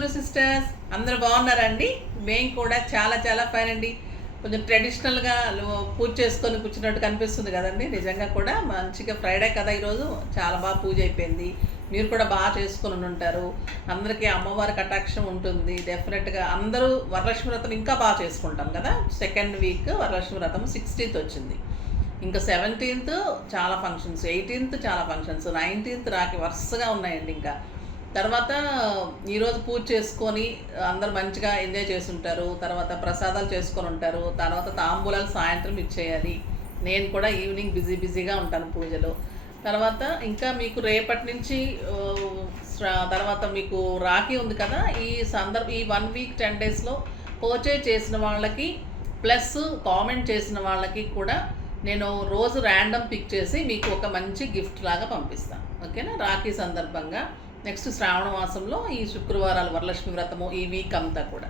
గురు sisters అందరూ బాగున్నారండి. మేము కూడా చాలా చాలా ఫైన్ అండి. కొంచెం ట్రెడిషనల్గా పూజ చేసుకొని కూర్చున్నట్టు కనిపిస్తుంది కదండి. నిజంగా కూడా మంచిగా ఫ్రైడే కదా ఈరోజు, చాలా బాగా పూజ అయిపోయింది. మీరు కూడా బాగా చేసుకొని ఉంటారు. అందరికీ అమ్మవారి కటాక్షం ఉంటుంది డెఫినెట్గా. అందరూ వరలక్ష్మి వ్రతం ఇంకా బాగా చేసుకుంటాం కదా. సెకండ్ వీక్ వరలక్ష్మి వ్రతం 16th వచ్చింది. ఇంకా 17th చాలా ఫంక్షన్స్, 18th చాలా ఫంక్షన్స్, 19th రాకి వరుసగా ఉన్నాయండి. ఇంకా తర్వాత ఈరోజు పూజ చేసుకొని అందరు మంచిగా ఎంజాయ్ చేస్తుంటారు. తర్వాత ప్రసాదాలు చేసుకొని ఉంటారు. తర్వాత తాంబూలాలు సాయంత్రం ఇచ్చేయాలి. నేను కూడా ఈవినింగ్ బిజీగా ఉంటాను పూజలో. తర్వాత ఇంకా మీకు రేపటి నుంచి తర్వాత మీకు రాఖీ ఉంది కదా. ఈ 1 వీక్ 10 డేస్లో పర్చేజ్ చేసిన వాళ్ళకి ప్లస్ కామెంట్ చేసిన వాళ్ళకి కూడా నేను రోజు ర్యాండమ్ పిక్ చేసి మీకు ఒక మంచి గిఫ్ట్ లాగా పంపిస్తాను. ఓకేనా? రాఖీ సందర్భంగా నెక్స్ట్ శ్రావణ మాసంలో ఈ శుక్రవారాలు వరలక్ష్మి వ్రతము ఈ వీక్ అంతా కూడా.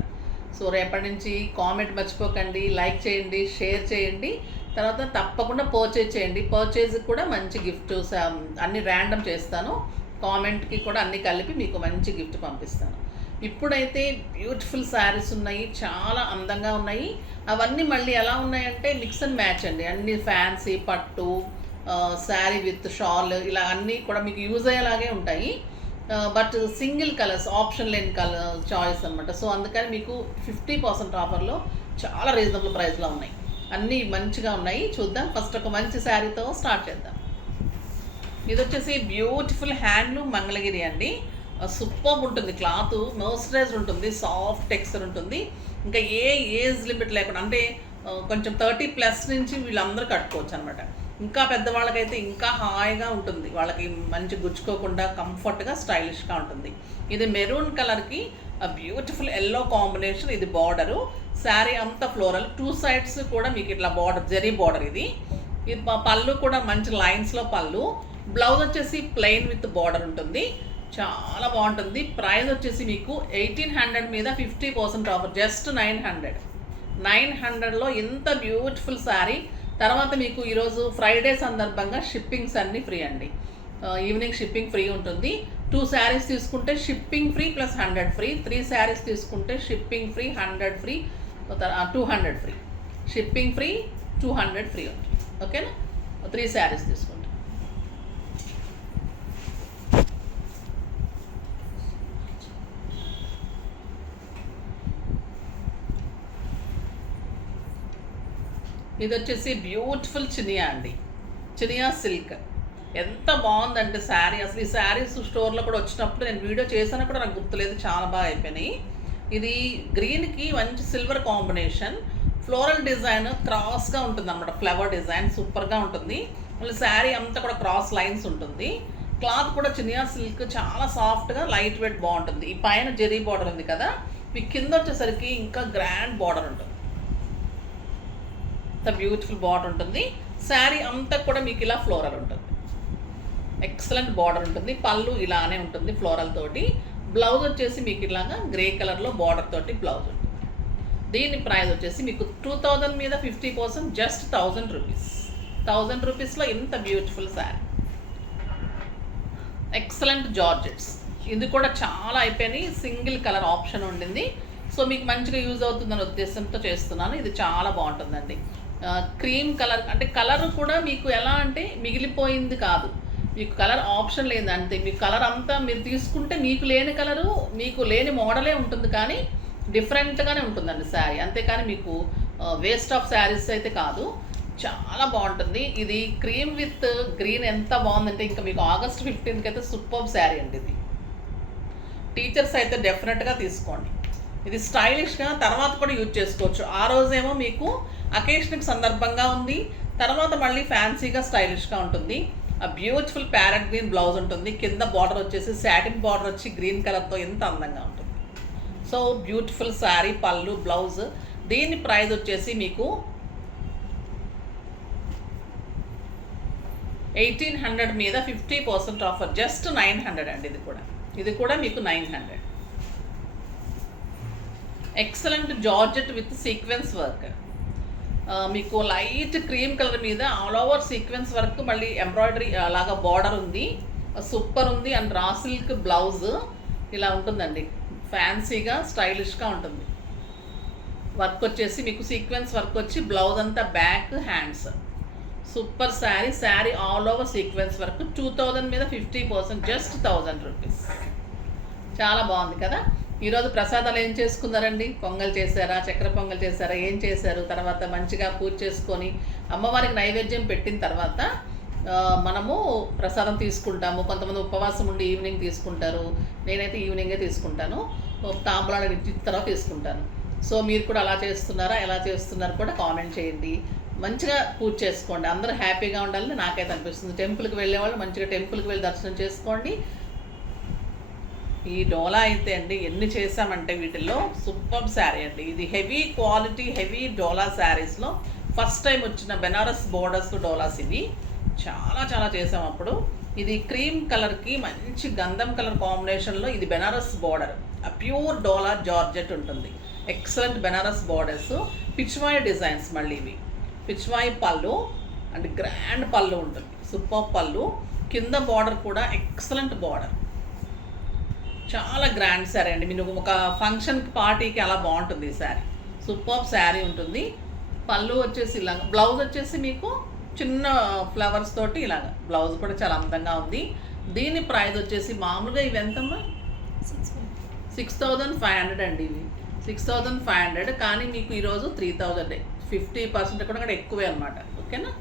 సో రేపటి నుంచి కామెంట్ మర్చిపోకండి, లైక్ చేయండి, షేర్ చేయండి. తర్వాత తప్పకుండా పర్చేజ్ చేయండి. పర్చేజ్కి కూడా మంచి గిఫ్ట్ అన్ని ర్యాండమ్ చేస్తాను. కామెంట్కి కూడా అన్నీ కలిపి మీకు మంచి గిఫ్ట్ పంపిస్తాను. ఇప్పుడైతే బ్యూటిఫుల్ శారీస్ ఉన్నాయి, చాలా అందంగా ఉన్నాయి. అవన్నీ మళ్ళీ ఎలా ఉన్నాయంటే మిక్స్ అండ్ మ్యాచ్ అండి. అన్ని ఫ్యాన్సీ పట్టు, శారీ విత్ షాల్, ఇలా అన్నీ కూడా మీకు యూజ్ అయ్యేలాగే ఉంటాయి. బట్ సింగిల్ కలర్స్, ఆప్షన్ లేని కలర్ చాయిస్ అనమాట. సో అందుకని మీకు 50% ఆఫర్లో చాలా రీజనబుల్ ప్రైస్లో ఉన్నాయి. అన్నీ మంచిగా ఉన్నాయి. చూద్దాం. ఫస్ట్ ఒక మంచి శారీతో స్టార్ట్ చేద్దాం. ఇది వచ్చేసి బ్యూటిఫుల్ హ్యాండ్లూమ్ మంగళగిరి అండి. సూపర్ ఉంటుంది. క్లాత్ మోయిశ్చరైజ్డ్ ఉంటుంది, సాఫ్ట్ టెక్స్చర్ ఉంటుంది. ఇంకా ఏ ఏజ్ లిమిట్ లేకుండా, అంటే కొంచెం 30+ నుంచి వీళ్ళందరూ కట్టుకోవచ్చు అనమాట. ఇంకా పెద్దవాళ్ళకైతే ఇంకా హాయిగా ఉంటుంది. వాళ్ళకి మంచి గుచ్చుకోకుండా కంఫర్ట్గా స్టైలిష్గా ఉంటుంది. ఇది మెరూన్ కలర్కి బ్యూటిఫుల్ ఎల్లో కాంబినేషన్. ఇది బార్డరు. శారీ అంతా ఫ్లోరల్, 2 sides కూడా మీకు ఇట్లా బార్డర్, జరీ బార్డర్. ఇది పళ్ళు కూడా మంచి లైన్స్లో పళ్ళు. బ్లౌజ్ వచ్చేసి ప్లెయిన్ విత్ బార్డర్ ఉంటుంది. చాలా బాగుంటుంది. ప్రైస్ వచ్చేసి మీకు 1800 మీద 50% ఆఫర్, జస్ట్ 900లో ఇంత బ్యూటిఫుల్ శారీ. తర్వాత మీకు ఈరోజు ఫ్రైడే సందర్భంగా షిప్పింగ్స్ అన్నీ ఫ్రీ అండి. ఈవినింగ్ షిప్పింగ్ ఫ్రీ ఉంటుంది. 2 శారీస్ తీసుకుంటే shipping free plus 100 free. 3 saris తీసుకుంటే shipping free, 100 free, 200 free. Shipping free, 200 free ఉంటుంది. ఓకేనా? 3 శారీస్ తీసుకుంటే. ఇది వచ్చేసి బ్యూటిఫుల్ చినియా అండి. చినియా సిల్క్ ఎంత బాగుందంటే శారీ. అసలు ఈ శారీస్ స్టోర్లో కూడా వచ్చినప్పుడు నేను వీడియో చేశాను కూడా నాకు గుర్తులేదు, చాలా బాగా అయిపోయినాయి. ఇది గ్రీన్కి మంచి సిల్వర్ కాంబినేషన్, ఫ్లోరల్ డిజైన్ క్రాస్గా ఉంటుంది అన్నమాట. ఫ్లవర్ డిజైన్ సూపర్గా ఉంటుంది. మళ్ళీ శారీ అంతా కూడా క్రాస్ లైన్స్ ఉంటుంది. క్లాత్ కూడా చినియా సిల్క్, చాలా సాఫ్ట్గా లైట్ వెయిట్ బాగుంటుంది. ఈ పైన జెరీ బార్డర్ ఉంది కదా, మీ కింద వచ్చేసరికి ఇంకా గ్రాండ్ బార్డర్ ఉంటుంది. అంత బ్యూటిఫుల్ బార్డర్ ఉంటుంది. శారీ అంతా కూడా మీకు ఇలా ఫ్లోరల్ ఉంటుంది. ఎక్సలెంట్ బార్డర్ ఉంటుంది. పళ్ళు ఇలానే ఉంటుంది ఫ్లోరల్ తోటి. బ్లౌజ్ వచ్చేసి మీకు ఇలాగా గ్రే కలర్లో బార్డర్ తోటి బ్లౌజ్ ఉంటుంది. దీని ప్రైస్ వచ్చేసి మీకు 2000 మీద 50%, జస్ట్ 1000 రూపీస్. 1000 రూపీస్లో ఇంత బ్యూటిఫుల్ శారీ. Excellent georgettes. ఇది కూడా చాలా అయిపోయినాయి. సింగిల్ కలర్ ఆప్షన్ ఉండింది. సో మీకు మంచిగా యూజ్ అవుతుందనే ఉద్దేశంతో చేస్తున్నాను. ఇది చాలా బాగుంటుందండి. క్రీమ్ కలర్, అంటే కలర్ కూడా మీకు ఎలా అంటే మిగిలిపోయింది కాదు, మీకు కలర్ ఆప్షన్ లేదు అంతే. మీకు కలర్ అంతా మీరు తీసుకుంటే మీకు లేని కలరు, మీకు లేని మోడలే ఉంటుంది, కానీ డిఫరెంట్గానే ఉంటుందండి శారీ. అంతేకాని మీకు వేస్ట్ ఆఫ్ శారీస్ అయితే కాదు. చాలా బాగుంటుంది. ఇది క్రీమ్ విత్ గ్రీన్ ఎంత బాగుందంటే ఇంకా మీకు August 15th అయితే సూపర్ శారీ అండి. ఇది టీచర్స్ అయితే డెఫినెట్గా తీసుకోండి. ఇది స్టైలిష్గా తర్వాత కూడా యూజ్ చేసుకోవచ్చు. ఆ రోజేమో మీకు అకేషన్కి సందర్భంగా ఉంది, తర్వాత మళ్ళీ ఫ్యాన్సీగా స్టైలిష్గా ఉంటుంది. ఆ బ్యూటిఫుల్ ప్యారెట్ గ్రీన్ బ్లౌజ్ ఉంటుంది. కింద బార్డర్ వచ్చేసి సాటిన్ బార్డర్ వచ్చి గ్రీన్ కలర్తో ఎంత అందంగా ఉంటుంది. సో బ్యూటిఫుల్ శారీ, పళ్ళు, బ్లౌజ్. దీని ప్రైస్ వచ్చేసి మీకు 1800 మీద 50% ఆఫర్, జస్ట్ 900 అండి. ఇది కూడా మీకు 900. Excellent georgette with sequence work. మీకు లైట్ క్రీమ్ కలర్ మీద ఆల్ ఓవర్ సీక్వెన్స్ వర్క్, మళ్ళీ ఎంబ్రాయిడరీ అలాగా బార్డర్ ఉంది. సూపర్ ఉంది. అండ్ రా సిల్క్ బ్లౌజ్ ఇలా ఉంటుందండి. ఫ్యాన్సీగా స్టైలిష్గా ఉంటుంది. వర్క్ వచ్చేసి మీకు సీక్వెన్స్ వర్క్ వచ్చి బ్లౌజ్ అంతా back hands. Super sari all over sequence work. 2000 మీద 50%, జస్ట్ 1000 రూపీస్. చాలా బాగుంది కదా. ఈరోజు ప్రసాదాలు ఏం చేసుకున్నారండి? పొంగల్ చేశారా, చక్కెర పొంగల్ చేశారా, ఏం చేశారు? తర్వాత మంచిగా పూజ చేసుకొని అమ్మవారికి నైవేద్యం పెట్టిన తర్వాత మనము ప్రసాదం తీసుకుంటాము. కొంతమంది ఉపవాసం ఉండి ఈవినింగ్ తీసుకుంటారు. నేనైతే ఈవినింగే తీసుకుంటాను. తాంబూలాలు ఇచ్చిన తర్వాత తీసుకుంటాను. సో మీరు కూడా అలా చేస్తున్నారా, ఎలా చేస్తున్నారు కూడా కామెంట్ చేయండి. మంచిగా పూజ చేసుకోండి. అందరూ హ్యాపీగా ఉండాలని నాకైతే అనిపిస్తుంది. టెంపుల్కి వెళ్ళేవాళ్ళు మంచిగా టెంపుల్కి వెళ్ళి దర్శనం చేసుకోండి. ఈ డోలా అయితే అండి ఎన్ని చేసామంటే వీటిల్లో సూపర్ శారీ అండి. ఇది హెవీ క్వాలిటీ హెవీ డోలా శారీస్లో ఫస్ట్ టైం వచ్చిన బెనారస్ బోర్డర్స్ డోలాస్ ఇవి. చాలా చాలా చేసాం అప్పుడు. ఇది క్రీమ్ కలర్కి మంచి గంధం కలర్ కాంబినేషన్లో ఇది బెనారస్ బోర్డర్. ప్యూర్ డోలా జార్జెట్ ఉంటుంది. Excellent Benaras borders. Pichwai designs మళ్ళీ ఇవి. పిచ్వాయి పళ్ళు అండ్ గ్రాండ్ పళ్ళు ఉంటుంది. సూపర్ పళ్ళు. కింద బార్డర్ కూడా ఎక్సలెంట్ బార్డర్. చాలా గ్రాండ్ శారీ అండి. మీరు ఒక ఫంక్షన్కి పార్టీకి అలా బాగుంటుంది ఈ శారీ. సూపర్ శారీ ఉంటుంది. పళ్ళు వచ్చేసి ఇలాగ, బ్లౌజ్ వచ్చేసి మీకు చిన్న ఫ్లవర్స్ తోటి ఇలాగ బ్లౌజ్ కూడా చాలా అందంగా ఉంది. దీని ప్రైస్ వచ్చేసి మామూలుగా ఇవి ఎంతమ్మా? 6500 అండి. ఇవి 6500. కానీ మీకు ఈరోజు 3000, 50% కూడా ఎక్కువే అనమాట. ఓకేనా.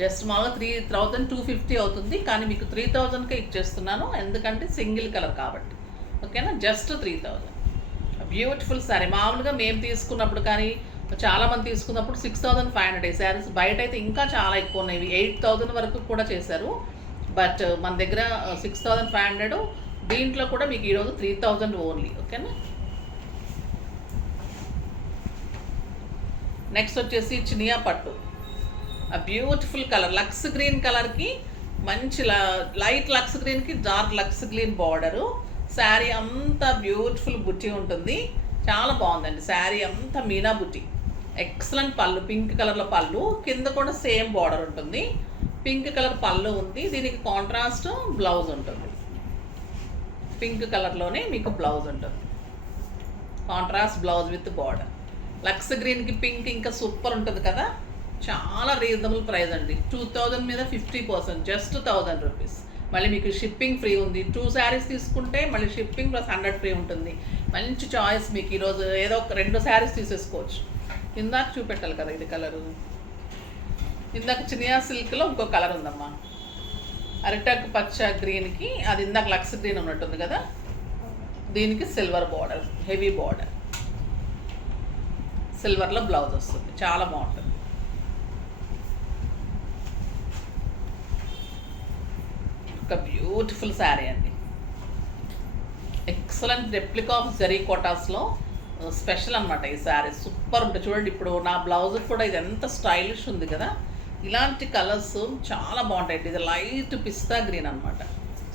జస్ట్ మామూలుగా 3250 అవుతుంది. కానీ మీకు 3000కే ఇచ్చేస్తున్నాను, ఎందుకంటే సింగిల్ కలర్ కాబట్టి. ఓకేనా. జస్ట్ 3000. బ్యూటిఫుల్ శారీ. మామూలుగా మేము తీసుకున్నప్పుడు కానీ చాలామంది తీసుకున్నప్పుడు 6500 ఈ శారీస్. బయట అయితే ఇంకా చాలా ఎక్కువ ఉన్నాయి. 8000 వరకు కూడా చేశారు. బట్ మన దగ్గర 6500. దీంట్లో కూడా మీకు ఈరోజు 3000 ఓన్లీ. ఓకేనా. నెక్స్ట్ వచ్చేసి చినియా పట్టు. బ్యూటిఫుల్ కలర్ లక్స్ గ్రీన్ కలర్కి మంచి లైట్ లక్స్ గ్రీన్కి dark lux green border. Sari అంతా బ్యూటిఫుల్ బుట్టి ఉంటుంది. చాలా బాగుందండి శారీ అంతా మీనా బుట్టి. ఎక్సలెంట్ పళ్ళు, పింక్ కలర్లో పళ్ళు. కింద కూడా సేమ్ బార్డర్ ఉంటుంది. పింక్ కలర్ పళ్ళు ఉంది. దీనికి కాంట్రాస్ట్ బ్లౌజ్ ఉంటుంది. పింక్ కలర్లోనే మీకు బ్లౌజ్ ఉంటుంది. Contrast blouse with border. Lux గ్రీన్కి పింక్ ఇంకా సూపర్ ఉంటుంది కదా. చాలా రీజనబుల్ ప్రైస్ అండి. 2000 మీద 50%, జస్ట్ 1000 రూపీస్. మళ్ళీ మీకు షిప్పింగ్ ఫ్రీ ఉంది. 2 శారీస్ తీసుకుంటే మళ్ళీ షిప్పింగ్ ప్లస్ 100 ఫ్రీ ఉంటుంది. మంచి చాయిస్ మీకు ఈరోజు. ఏదో ఒక 2 శారీస్ తీసేసుకోవచ్చు. ఇందాక చూపెట్టాలి కదా ఇది కలరు. ఇందాక చినియా సిల్క్లో ఇంకో కలర్ ఉందమ్మా, అరిటాక్ పచ్చ గ్రీన్కి. అది ఇందాక లక్స్ గ్రీన్ ఉన్నట్టుంది కదా. దీనికి సిల్వర్ బార్డర్, హెవీ బార్డర్. సిల్వర్లో బ్లౌజ్ వస్తుంది. చాలా బాగుంటుంది. ఒక బ్యూటిఫుల్ శారీ అండి. ఎక్సలెంట్ రెప్లికా ఆఫ్ జరీ కోటాస్లో స్పెషల్ అనమాట ఈ శారీ. సూపర్ ఉంటుంది. చూడండి ఇప్పుడు నా బ్లౌజ్ కూడా ఇది ఎంత స్టైలిష్ ఉంది కదా. ఇలాంటి కలర్స్ చాలా బాగుంటాయి. ఇది లైట్ పిస్తా గ్రీన్ అనమాట.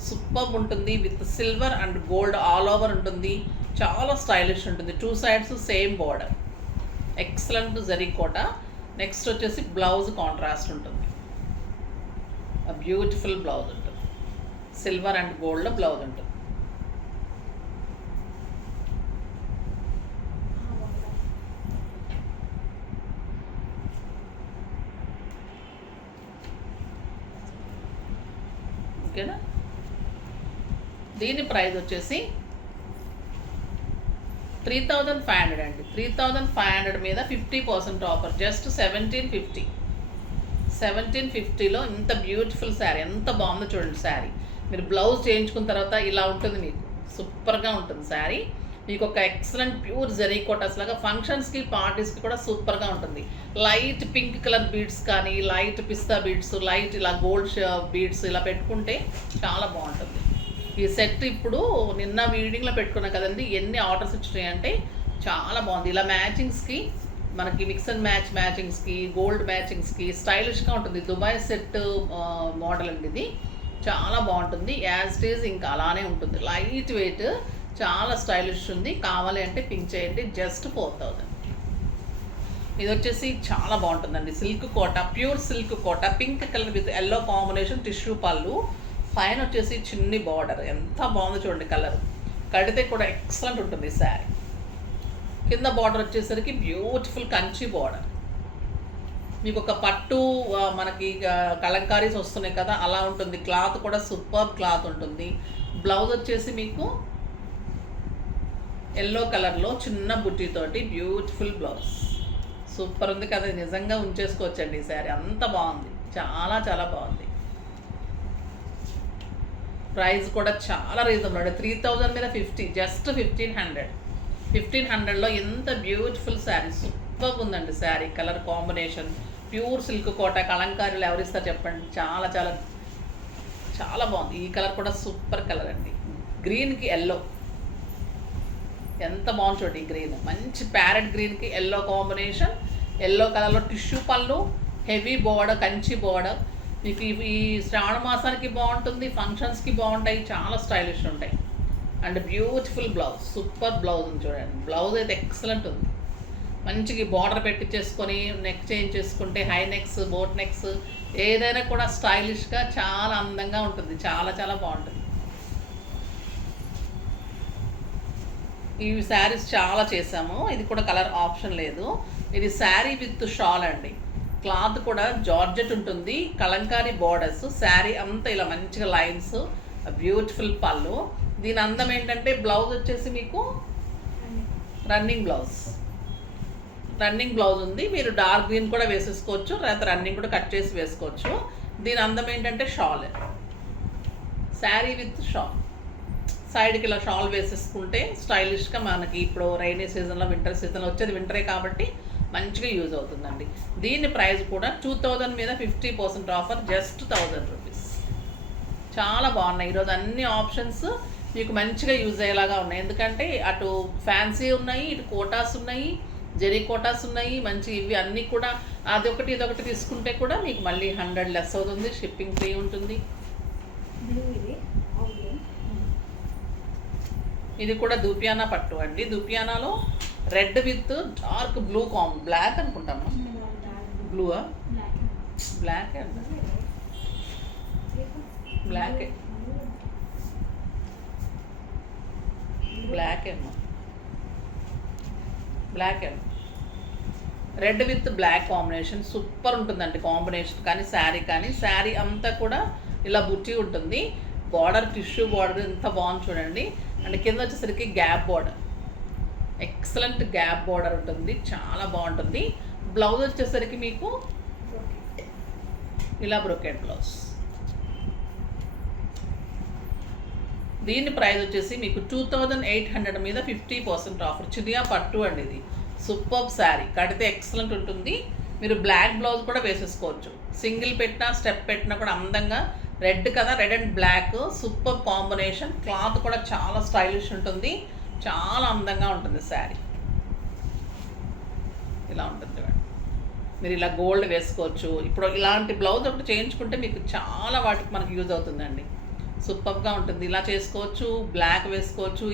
సూపర్ ఉంటుంది. With silver and gold all over ఉంటుంది. చాలా స్టైలిష్ ఉంటుంది. 2 sides same border. Excellent zari kota. Next వచ్చేసి బ్లౌజ్ కాంట్రాస్ట్ ఉంటుంది. బ్యూటిఫుల్ బ్లౌజ్ ఉంటుంది. సిల్వర్ అండ్ గోల్డ్లో బ్లౌజ్ ఉంటుంది. ఓకేనా. దీని ప్రైస్ వచ్చేసి 3500 అండి. 3500 మీద 50% ఆఫర్. జస్ట్ 1750. 1750లో ఇంత బ్యూటిఫుల్ శారీ. ఎంత బాగుందో చూడండి శారీ. మీరు బ్లౌజ్ చేయించుకున్న తర్వాత ఇలా ఉంటుంది మీకు. సూపర్గా ఉంటుంది శారీ. మీకు ఒక ఎక్సలెంట్ ప్యూర్ జరీ కోటాస్ లాగా ఫంక్షన్స్కి పార్టీస్కి కూడా సూపర్గా ఉంటుంది. లైట్ పింక్ కలర్ బీడ్స్ కానీ, లైట్ పిస్తా బీడ్స్, లైట్ ఇలా గోల్డ్ బీడ్స్ ఇలా పెట్టుకుంటే చాలా బాగుంటుంది. ఈ సెట్ ఇప్పుడు నిన్న వీడింగ్లో పెట్టుకున్నా కదండి. ఎన్ని ఆర్డర్స్ వచ్చినాయంటే చాలా బాగుంది. ఇలా మ్యాచింగ్స్కి మనకి మిక్స్ అండ్ మ్యాచింగ్స్కి, గోల్డ్ మ్యాచింగ్స్కి స్టైలిష్గా ఉంటుంది. దుబాయ్ సెట్ మోడల్ అండి ఇది. చాలా బాగుంటుంది. యాజ్ ఇట్ ఈజ్ ఇంకా అలానే ఉంటుంది. లైట్ వెయిట్, చాలా స్టైలిష్ ఉంది. కావాలి అంటే పింక్ చేయండి. జస్ట్ 4000. ఇది వచ్చేసి చాలా బాగుంటుందండి. Silk Kota, pure silk Kota, pink colour with yellow combination, tissue pallu. పైన వచ్చేసి చిన్ని బార్డర్. ఎంత బాగుందో చూడండి కలర్. కడితే కూడా ఎక్సలెంట్ ఉంటుంది ఈ శారీ. కింద బార్డర్ వచ్చేసరికి బ్యూటిఫుల్ కంచి బార్డర్. మీకు ఒక పట్టు మనకి కలంకారీస్ వస్తున్నాయి కదా, అలా ఉంటుంది. క్లాత్ కూడా సూపర్ క్లాత్ ఉంటుంది. బ్లౌజ్ వచ్చేసి మీకు ఎల్లో కలర్లో చిన్న బుట్టితోటి బ్యూటిఫుల్ బ్లౌజ్. సూపర్ ఉంది కదా, నిజంగా ఉంచేసుకోవచ్చండి ఈ శారీ. అంత బాగుంది, చాలా చాలా బాగుంది. ప్రైస్ కూడా చాలా రీజనబుల్ అండి. 3000 మీద 50, జస్ట్ 1500. 1500లో ఎంత బ్యూటిఫుల్ శారీ. సూపర్ ఉందండి sari. Colour combination pure silk kota కలంకారీలు ఎవరిస్తారు చెప్పండి. చాలా చాలా చాలా బాగుంది. ఈ కలర్ కూడా సూపర్ కలర్ అండి. గ్రీన్కి ఎల్లో ఎంత బాగుంది చూడండి. ఈ గ్రీన్ మంచి ప్యారెట్ గ్రీన్కి ఎల్లో కాంబినేషన్. ఎల్లో కలర్లో టిష్యూ పళ్ళు, హెవీ బోర్డర్, కంచి బోర్డర్. మీకు ఈ శ్రావణ మాసానికి బాగుంటుంది, ఫంక్షన్స్కి బాగుంటాయి, చాలా స్టైలిష్ ఉంటాయి. And beautiful blouse, super blouse ఉంది చూడండి. బ్లౌజ్ అయితే ఎక్సలెంట్ ఉంది. మంచిగా బార్డర్ పెట్టించేసుకొని నెక్ చేంజ్ చేసుకుంటే హై నెక్స్, బోట్ నెక్స్ ఏదైనా కూడా స్టైలిష్గా చాలా అందంగా ఉంటుంది. చాలా చాలా బాగుంటుంది. ఈ శారీస్ చాలా చేసాము. ఇది కూడా కలర్ ఆప్షన్ లేదు. ఇది శారీ విత్ షాల్ అండి. క్లాత్ కూడా జార్జెట్ ఉంటుంది, కలంకారీ బార్డర్స్. శారీ అంతా ఇలా మంచిగా లైన్స్, బ్యూటిఫుల్ పళ్ళు. దీని అందం ఏంటంటే బ్లౌజ్ వచ్చేసి మీకు రన్నింగ్ బ్లౌజ్ ఉంది. మీరు డార్క్ గ్రీన్ కూడా వేసేసుకోవచ్చు, లేకపోతే రన్నింగ్ కూడా కట్ చేసి వేసుకోవచ్చు. దీని అందం ఏంటంటే షాల్, శారీ విత్ షాల్. సైడ్కి ఇలా షాల్ వేసేసుకుంటే స్టైలిష్గా మనకి ఇప్పుడు రైనీ సీజన్లో, వింటర్ సీజన్లో వచ్చేది వింటరే కాబట్టి మంచిగా యూజ్ అవుతుందండి. దీని ప్రైస్ కూడా 2000 మీద 50% ఆఫర్, జస్ట్ 1000 రూపీస్. చాలా బాగున్నాయి ఈరోజు. అన్ని ఆప్షన్స్ మీకు మంచిగా యూజ్ అయ్యేలాగా ఉన్నాయి. ఎందుకంటే అటు ఫ్యాన్సీ ఉన్నాయి, ఇటు కోటాస్ ఉన్నాయి, జెరీ కోటాస్ ఉన్నాయి. మంచి ఇవి అన్నీ కూడా అదొకటి ఇదొకటి తీసుకుంటే కూడా మీకు మళ్ళీ 100 లెస్ అవుతుంది. షిప్పింగ్ ఫ్రీ ఉంటుంది. ఇది కూడా దూపియానా పట్టు అండి. దూపియానాలో red with dark blue black అనుకుంటాము. బ్లూవా, బ్లాక్ అండి, బ్లాక్ ఏమో red with black combination super ఉంటుందండి కాంబినేషన్. కానీ శారీ అంతా కూడా ఇలా బుట్టి ఉంటుంది. బార్డర్ టిష్యూ బార్డర్ ఎంత బాగుంది చూడండి. అండ్ కింద వచ్చేసరికి gap border, excellent gap border ఉంటుంది, చాలా బాగుంటుంది. బ్లౌజ్ వచ్చేసరికి మీకు ఇలా బ్రోకెట్ బ్లౌజ్. దీని ప్రైస్ వచ్చేసి మీకు 2800 మీద 50% ఆఫర్. చినియా పట్టు అండి. ఇది సూపర్ శారీ, కడితే ఎక్సలెంట్ ఉంటుంది. మీరు బ్లాక్ బ్లౌజ్ కూడా వేసేసుకోవచ్చు. సింగిల్ పెట్టినా స్టెప్ పెట్టినా కూడా అందంగా. రెడ్ కదా, red and black super combination. Cloth కూడా చాలా స్టైలిష్ ఉంటుంది, చాలా అందంగా ఉంటుంది శారీ. ఇలా ఉంటుంది. మీరు ఇలా గోల్డ్ వేసుకోవచ్చు. ఇప్పుడు ఇలాంటి బ్లౌజ్ ఒకటి చేయించుకుంటే మీకు చాలా వాటికి మనకు యూజ్ అవుతుందండి. సూపర్గా ఉంటుంది. ఇలా చేసుకోవచ్చు, బ్లాక్ వేసుకోవచ్చు,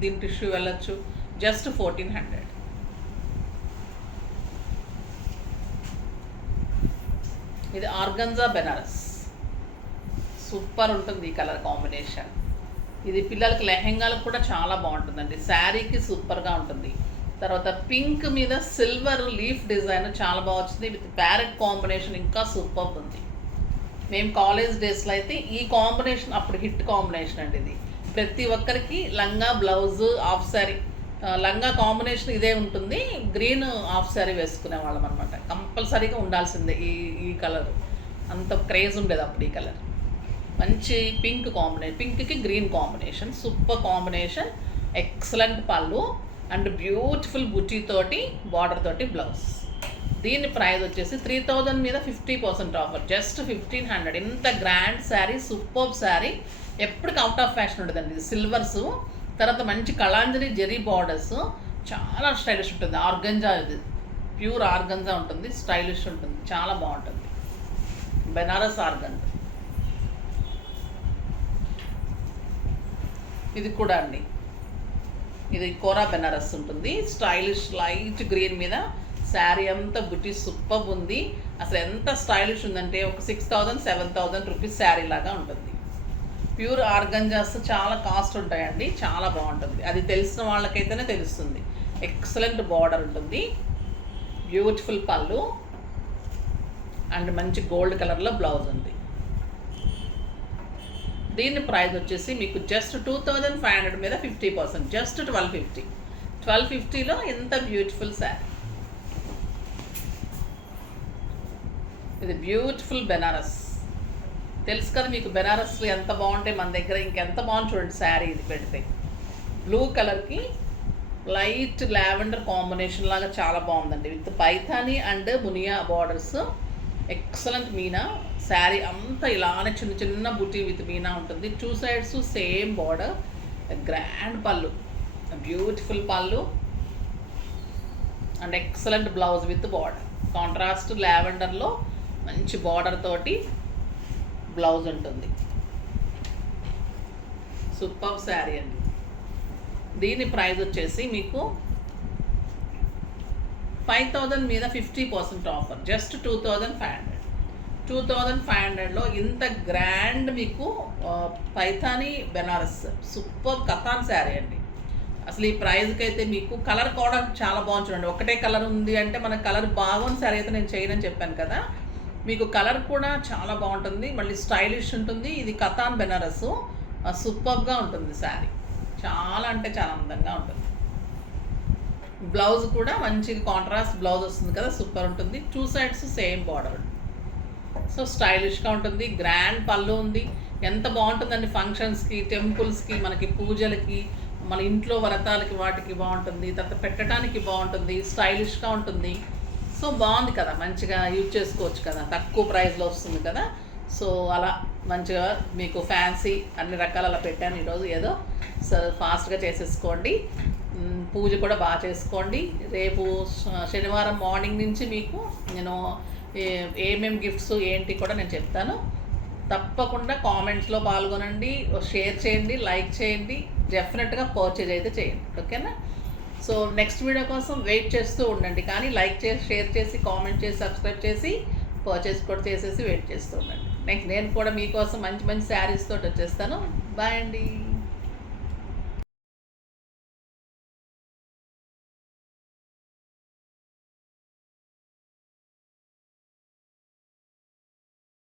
దీని టిష్యూ వెళ్ళొచ్చు. జస్ట్ 1400. ఇది ఆర్గంజా బెనారస్, సూపర్ ఉంటుంది ఈ కలర్ కాంబినేషన్. ఇది పిల్లలకి లెహెంగాలకు కూడా చాలా బాగుంటుందండి. శారీకి సూపర్గా ఉంటుంది. తర్వాత పింక్ మీద సిల్వర్ లీఫ్ డిజైన్ చాలా బాగా వచ్చింది. విత్ ప్యారెట్ కాంబినేషన్ ఇంకా సూపర్ ఉంది. మేము కాలేజ్ డేస్లో అయితే ఈ కాంబినేషన్ అప్పుడు హిట్ కాంబినేషన్ అండి. ఇది ప్రతి ఒక్కరికి లంగా, బ్లౌజు, హాఫ్ శారీ. లంగా కాంబినేషన్ ఇదే ఉంటుంది. గ్రీన్ హాఫ్ శారీ వేసుకునే వాళ్ళం అనమాట. కంపల్సరీగా ఉండాల్సిందే ఈ కలర్. అంత క్రేజ్ ఉండేది అప్పుడు ఈ కలర్. మంచి పింక్ కాంబినేషన్, పింక్కి green combination, super combination. Excellent pallu and beautiful బుట్టీతోటి బార్డర్ తోటి బ్లౌజ్. దీని ప్రైస్ వచ్చేసి 3000 మీద 50% ఆఫర్, జస్ట్ 1500. ఇంత గ్రాండ్ శారీ, సూపర్ శారీ. ఎప్పటికి అవుట్ ఆఫ్ ఫ్యాషన్ ఉంటుందండి. ఇది సిల్వర్స్, తర్వాత మంచి కళాంజలి జెరీ బార్డర్స్, చాలా స్టైలిష్ ఉంటుంది. ఆర్గంజా, ఇది ప్యూర్ ఆర్గంజా ఉంటుంది, స్టైలిష్ ఉంటుంది, చాలా బాగుంటుంది. బెనారస్ ఆర్గంజా. ఇది కూడా అండి, ఇది కోరా బెనారస్ ఉంటుంది. స్టైలిష్ లైట్ గ్రీన్ మీద శారీ అంతా బుట్టి సూపర్ ఉంది. అసలు ఎంత స్టైలిష్ ఉందంటే ఒక 6000 7000 రూపీస్ శారీ లాగా ఉంటుంది. ప్యూర్ ఆర్గంజాస్ చాలా కాస్ట్ ఉంటాయండి, చాలా బాగుంటుంది. అది తెలిసిన వాళ్ళకైతేనే తెలుస్తుంది. ఎక్సలెంట్ బార్డర్ ఉంటుంది, బ్యూటిఫుల్ పళ్ళు అండ్ మంచి గోల్డ్ కలర్లో బ్లౌజ్ ఉంది. దీని ప్రైస్ వచ్చేసి మీకు జస్ట్ 2500 మీద 50%, జస్ట్ 1250. 1250లో ఎంత బ్యూటిఫుల్ శారీ. ఇది బ్యూటిఫుల్ బెనారస్. తెలుసు కదా మీకు బెనారస్ ఎంత బాగుంటాయి మన దగ్గర, ఇంకెంత బాగుంది చూడండి శారీ. ఇది పెడితే బ్లూ కలర్కి లైట్ లావెండర్ కాంబినేషన్ లాగా చాలా బాగుందండి, with Paithani and Muniya borders. Excellent meena sari అంతా ఇలానే చిన్న చిన్న బుటీ విత్ మీనా ఉంటుంది. 2 sides same border, grand pallu, beautiful pallu and excellent blouse with border. Contrast లావెండర్లో మంచి బార్డర్ తోటి బ్లౌజ్ ఉంటుంది. సూపర్ శారీ అండి. దీని ప్రైస్ వచ్చేసి మీకు 5000 మీద 50% ఆఫర్, జస్ట్ 2500. 2500లో ఇంత గ్రాండ్ మీకు పైథానీ బెనారస్ సూపర్ కథాన్ శారీ అండి. అసలు ఈ ప్రైస్కి అయితే మీకు కలర్ కూడా చాలా బాగుంది చూడండి. ఒకటే కలర్ ఉంది అంటే మన కలర్ బాగుంది శారీ అయితే నేను చేయనని చెప్పాను కదా, మీకు కలర్ కూడా చాలా బాగుంటుంది, మళ్ళీ స్టైలిష్ ఉంటుంది. ఇది కథాన్ బెనారస్, సూపర్గా ఉంటుంది శారీ, చాలా అంటే చాలా అందంగా ఉంటుంది. బ్లౌజ్ కూడా మంచిగా కాంట్రాస్ట్ బ్లౌజ్ వస్తుంది కదా, సూపర్ ఉంటుంది. 2 సైడ్స్ సేమ్ బార్డర్, సో స్టైలిష్గా ఉంటుంది. గ్రాండ్ పళ్ళు ఉంది, ఎంత బాగుంటుందండి ఫంక్షన్స్కి, టెంపుల్స్కి, మనకి పూజలకి, మన ఇంట్లో వ్రతాలకి వాటికి బాగుంటుంది. తర్వాత పెట్టడానికి బాగుంటుంది, స్టైలిష్గా ఉంటుంది. సో బాగుంది కదా, మంచిగా యూజ్ చేసుకోవచ్చు కదా, తక్కువ ప్రైస్లో వస్తుంది కదా. సో అలా మంచిగా మీకు ఫ్యాన్సీ అన్ని రకాల అలా పెట్టాను ఈరోజు. ఏదో సో ఫాస్ట్గా చేసేసుకోండి, పూజ కూడా బాగా చేసుకోండి. రేపు శనివారం మార్నింగ్ నుంచి మీకు నేను ఏమేమి గిఫ్ట్స్ ఏంటి కూడా నేను చెప్తాను. తప్పకుండా కామెంట్స్లో పాల్గొనండి, షేర్ చేయండి, లైక్ చేయండి, డెఫినెట్గా పర్చేజ్ అయితే చేయండి. ఓకేనా? సో నెక్స్ట్ వీడియో కోసం వెయిట్ చేస్తూ ఉండండి, కానీ లైక్ చేసి, షేర్ చేసి, కామెంట్ చేసి, సబ్స్క్రైబ్ చేసి, పర్చేజ్ కూడా చేసేసి వెయిట్ చేస్తూ ఉండండి. నెక్స్ట్ నేను కూడా మీకోసం మంచి మంచి శారీస్ తోటి వచ్చేస్తాను. బాయ్ అండి.